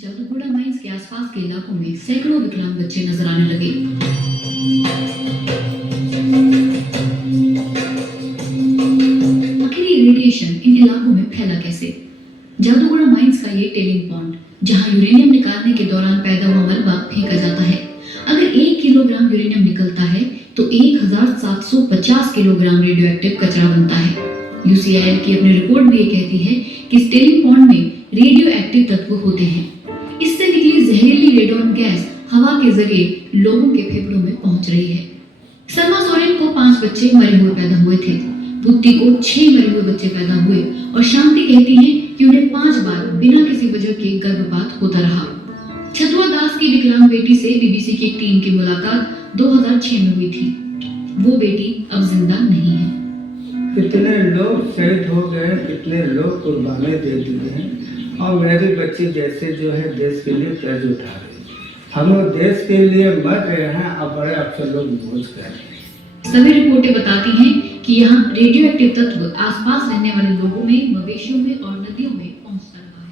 Jaduguda mines के आसपास के इलाकों में सैकड़ों विकलांग बच्चे नजर आने लगे। आखिर ये रेडिएशन इन इलाकों में फैला कैसे? जादूगोड़ा माइंस का ये टेलिंग पॉन्ड, जहां यूरेनियम निकालने के दौरान पैदा हुआ मलबा फेंका जाता है। अगर 1 किलोग्राम यूरेनियम निकलता है तो 1750 किलोग्राम रेडियोएक्टिव कचरा बनता है। यूसीआईएल की अपनी रिपोर्ट में ये कहती है कि इस टेलिंग पॉन्ड में रेडियो एक्टिव तत्व होते हैं। इससे निकली जहरीली रेडॉन गैस हवा के जरिए लोगों के फेफड़ों में पहुंच रही है। सलमा सोरेन को 5 बच्चे मरे हुए पैदा हुए थे। पुत्ती को 6 मरे हुए बच्चे पैदा हुए और शांति कहती है कि उन्हें 5 बार बिना किसी वजह के गर्भपात होता रहा। छतुआ दास की विकलांग बेटी से बीबीसी की टीम की मुलाकात 2006 में हुई थी। वो बेटी अब जिंदा नहीं है। कितने लोग शहीद हो गए, कितने लोग कुर्बानी दे दिए हैं और मेरे बच्चे जैसे जो है देश के लिए कर्ज उठा रहे हैं। हम लोग देश के लिए मर रहे हैं और बड़े अफसर लोग बोझ कर रहे हैं। सभी रिपोर्टें बताती हैं कि यहाँ रेडियो एक्टिव तत्व आसपास रहने वाले लोगों में, मवेशियों में और नदियों में पहुंचता रहा है।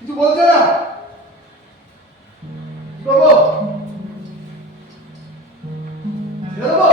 কিছু বলছে না কি করবো ছেড়ে দেবো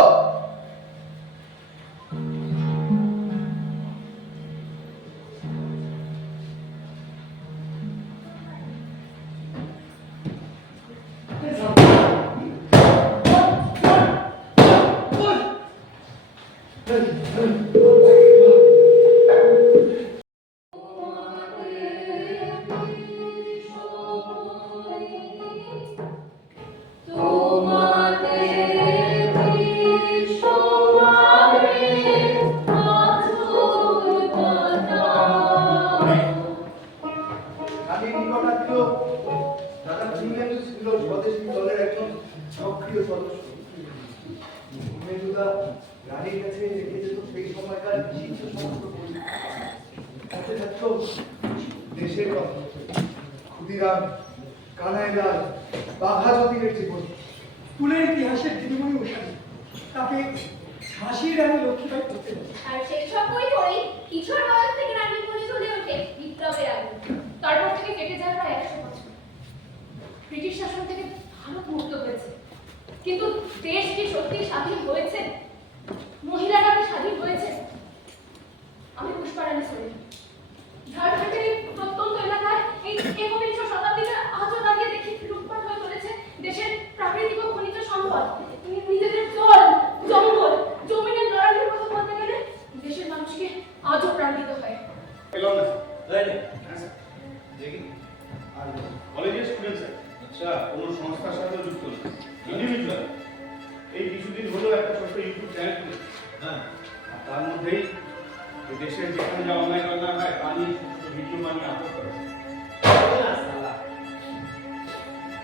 সক্রিয় সদস্য মেজুদা রানীর কাছে রেখে যেত সেই সময়কার বিচিত্র সমস্ত পরিস্থিতি থাকত দেশের কথা, ক্ষুদিরাম, কানাইলাল, বাঘা যতীনের জীবন, স্কুলের ইতিহাসের দিদিমণি উষানী, তাকে ঝাঁসির রানী লক্ষ্মীবাই করতে হবে। আর সেই সব বই পড়ে কিশোর বয়স থেকে রানীর মনে চলে ওঠে বিপ্লবের আগুন। তারপর থেকে কেটে যায় প্রায় 100 বছর। ব্রিটিশ শাসন থেকে ভারত মুক্ত হয়েছে, কিন্তু দেশ কি সত্যি স্বাধীন হয়েছে? মহিলারা কি স্বাধীন হয়েছে? আমি পুষ্পা রানী সোরেন, ঝাড়খণ্ডের এই প্রত্যন্ত এলাকায় এই 21শ শতাব্দীতে আজও দাঁড়িয়ে দেখি লুটপাট হয়ে চলেছে দেশের প্রাকৃতিক ও খনিজ সম্পদ। নিজেদের জল, জঙ্গল, জমিনের লড়াইয়ের কথা বলতে গেলে দেশের মানুষকে আজও প্রাণ দিতে হয়। পেলাম না রাইট হ্যাঁ স্যার দেখি আর কলেজের স্টুডেন্ট স্যার আচ্ছা কোনো সংস্থার সাথে যুক্ত না ইন্ডিভিজুয়াল এই কিছুদিন হলো একটা ছোট্ট ইউটিউব চ্যানেল খুলে হ্যাঁ আর তার মধ্যেই দেশের যেখানে যা অন্যায় করা হয় তা নিয়ে ছোট ভিডিও বানিয়ে আপলোড করা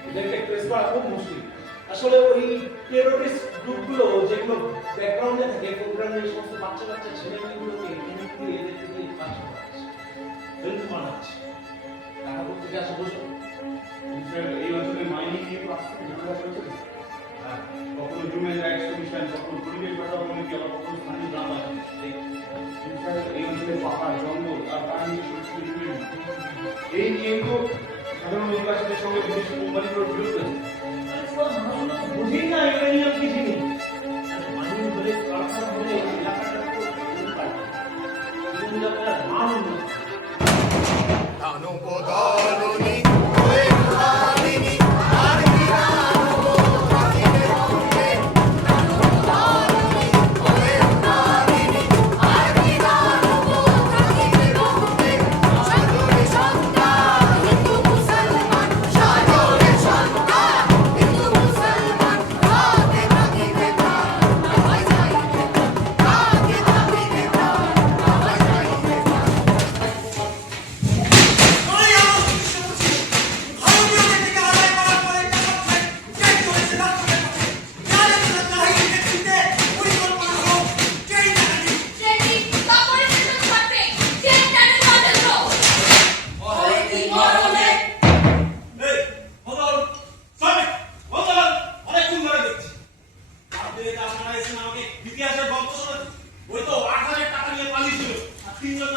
এদেরকে ট্রেস করা খুব মুশকিল। আসলে ওই টেরোরিস্ট গ্রুপগুলো যেগুলো ব্যাকগ্রাউন্ডে থাকে প্রোগ্রামে এই সমস্ত বাচ্চা বাচ্চা ছেলেমেয়েগুলোকে ইউনিট দিয়ে এদেরকে দিয়ে কাজ করাচ্ছে, ফিল্ম বানাচ্ছে, টাকা করতে গিয়ে আসে বসে এই অঞ্চলে মাইনিং নিয়ে তো আসতে ঝামেলা চলছে হ্যাঁ কখনো হিউম্যান রাইটস কমিশন, কখনো পরিবেশ বাঁচাও কমিটি, আবার কখনো স্থানীয় গ্রাম আছে এই অঞ্চলে পাহাড় জঙ্গল আর তার নিয়ে সংস্কৃতি এই নিয়ে তো সাধারণ অধিবাসীদের সঙ্গে বিদেশি কোম্পানিগুলোর বিরোধ রয়েছে। বুঝি না এটা নিয়ে কি জিনিস মানি ধরে কারখানা হলে এলাকাটা তো আনুপদালনি আপনারা এসেছেন আমাকে ইতিহাসের গল্প শোনাতে। ওই তো 8,000 টাকা নিয়ে পালিয়েছিল আর 3 জন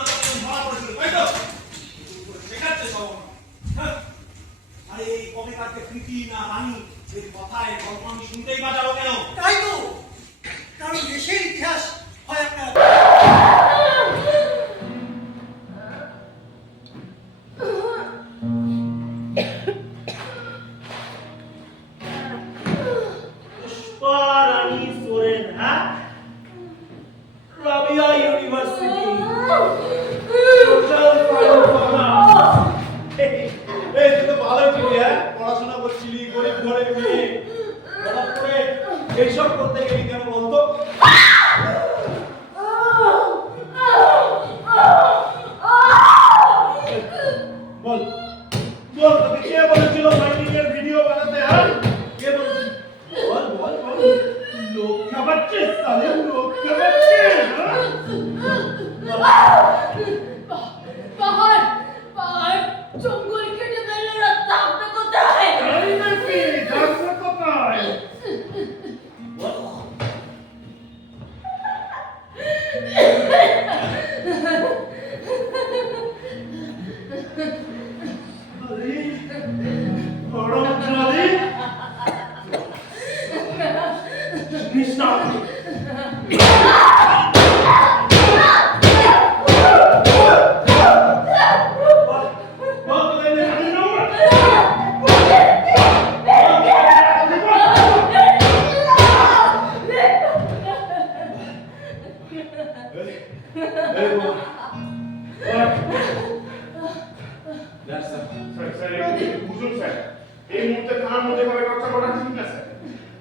ধরা পড়েছিল, তাই তো? শেখাচ্ছে সব আমার। হ্যাঁ। আরে এই কবিতাকে প্রীতি না রানী এই কথায় গল্প আমি শুনতেই বাজাবো কেন? তাই তো, কারণ দেশের ইতিহাস হয় একটা পুষ্পা রানী সোরেন, হ্যাঁ? রাবিয়া ইউনিভার্সিটি সোশ্যাল এই তুই তো ভালোই ছিলি, হ্যাঁ? পড়াশোনা করছিলি, গরিব ঘরের মেয়ে, হঠাৎ করে এইসব করতে গেলি কেন বলতো? বল বল, তোকে কে বলেছিল মাইনিং এর ভিডিও বানাতে? হ্যাঁ, কে বলেছিল? বল বল বল, লোক খাবাচ্ছিস তাহলে, লোক খাবাচ্ছিস, হ্যাঁ? পাহাড় পাহাড় জঙ্গল কেটে ফেলে রাস্তা আপনি কোথায়? এই নাকি যাচ্ছে কোথায়? বল। আরে গরম জলে নিষ্ঠা এই মুহূর্তে থানার মধ্যে করে টর্চার করা ঠিক না স্যার।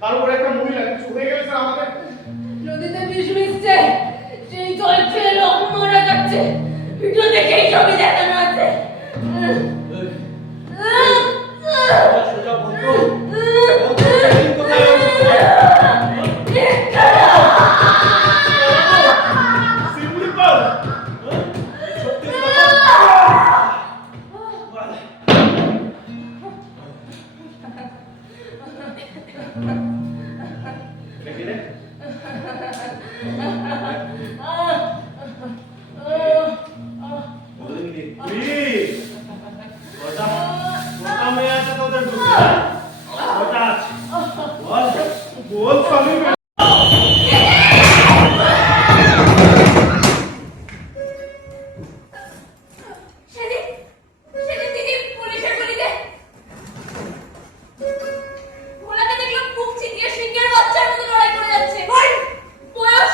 তার উপরে একটা মহিলা কিছু হয়ে গেলে স্যার আমাদের নদীতে বিষ মিশছে, সেই জল খেয়ে লোক মারা যাচ্ছে। ভিডিও দেখেই ছবি দেখানো আছে। সোজা বলতো সেদিন কোথায় সিমুলি পাল সত্যি বল স্বামী সেদিন সেদিন দিদি পুলিশের গুলিতে ভোলাকে দেখলাম বুক চিতিয়ে সিংহের বাচ্চার মতো লড়াই করে যাচ্ছে। বয়স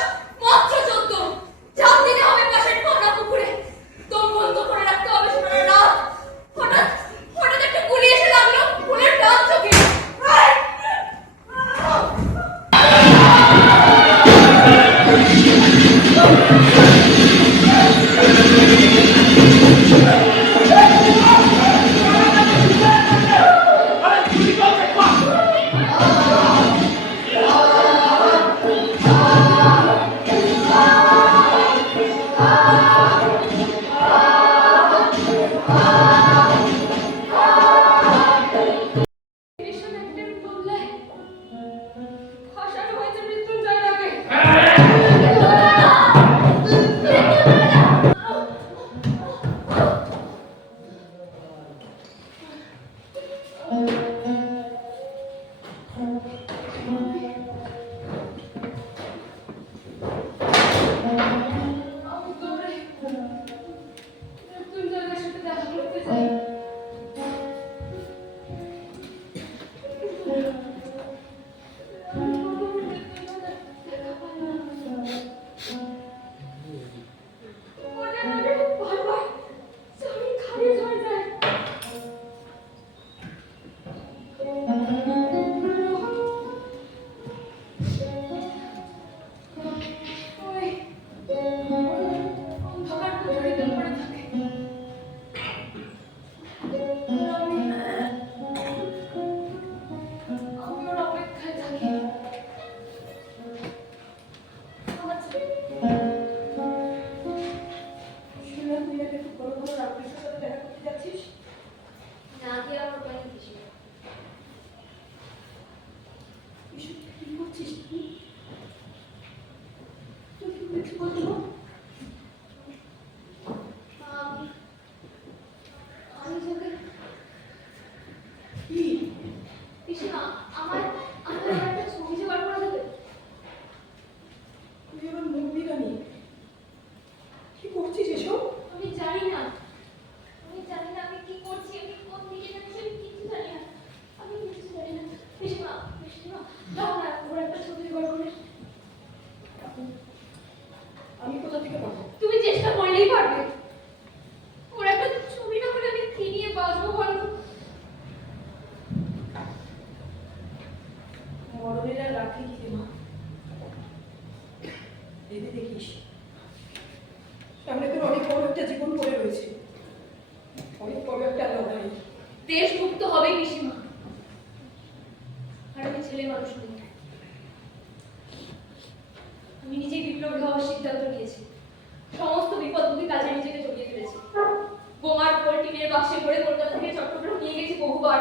কিছু বলছো? আমি তোকে কি পিসিমা আমার আমার একটা ছবি জোগাড় করে দেবে? তুই আমার মুরগি রানী কি করছিস এসব? আমি জানি না আমি কি করছি, আমি কোন দিকে যাচ্ছি, আমি কিছু জানি না, আমি কিছু জানি না। পিসিমা দাও না ওর একটা ছবি জোগাড় করে। আমি কোথা থেকে পাবো? তুমি চেষ্টা করলেই পারবে। ওর একটা ছবি না করে আমি কি নিয়ে বাঁচবো বলো? মরণের আর রাখে কি রে মা? ভেবে দেখিস সামনে তোর অনেক বড় একটা জীবন পড়ে রয়েছে, অনেক বড় একটা লড়াই। দেশ মুক্ত হবে পিসিমা, আর আমি ছেলে মানুষ নই। আমি নিজেই বিপ্লব হওয়ার সিদ্ধান্ত নিয়েছি, সমস্ত বিপদমুখী কাজে নিজেকে জড়িয়ে ফেলেছি। বোমার পর টিনের বাক্সে ভরে কলকাতা থেকে চট্টগ্রাম নিয়ে গেছি বহুবার।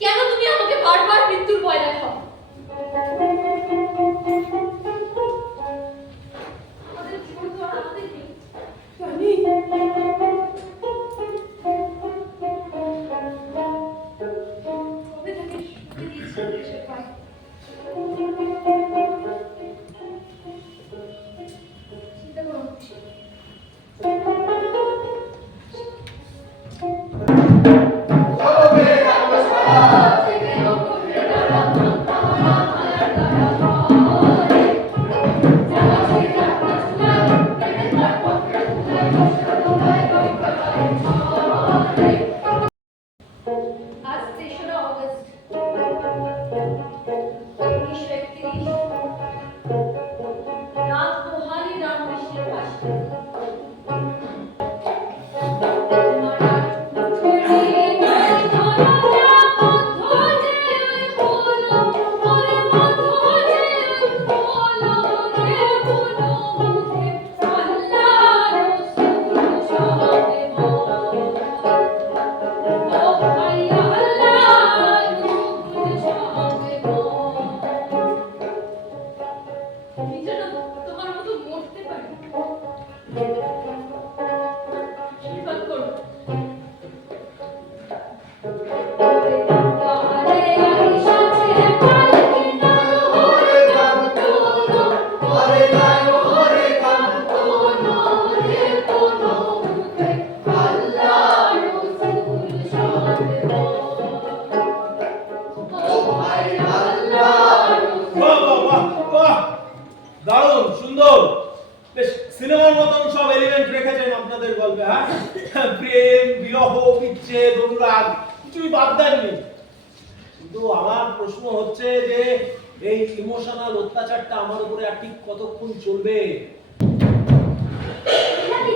কেন তুমি আমাকে বারবার মৃত্যুর ভয় দেখাও? আমাদের জীবন তো আর আমাদের নেই। রানী কবে থেকে শুনতে দিয়েছি দেশের পায়। চিন্তা করো না পিসিমা। আজ ৩রা অগস্ট ১৯৩১, রাত পোহালে রামকৃষ্ণের ফাঁসি। তোমার মতো মরতে পারি, আশীর্বাদ করো। বাহ বাহ বাহ বাহ, দারুণ সুন্দর, বেশ সিনেমার মতন সব এলিমেন্ট রেখেছেন আপনাদের গল্পে। হ্যাঁ, প্রেম, বিরহ, বিচ্ছেদ, অনুরাগ কিছুই বাদ দেননি। কিন্তু আমার প্রশ্ন হচ্ছে যে এই ইমোশনাল অত্যাচারটা আমার উপরে আর ঠিক কতক্ষণ চলবে? রানী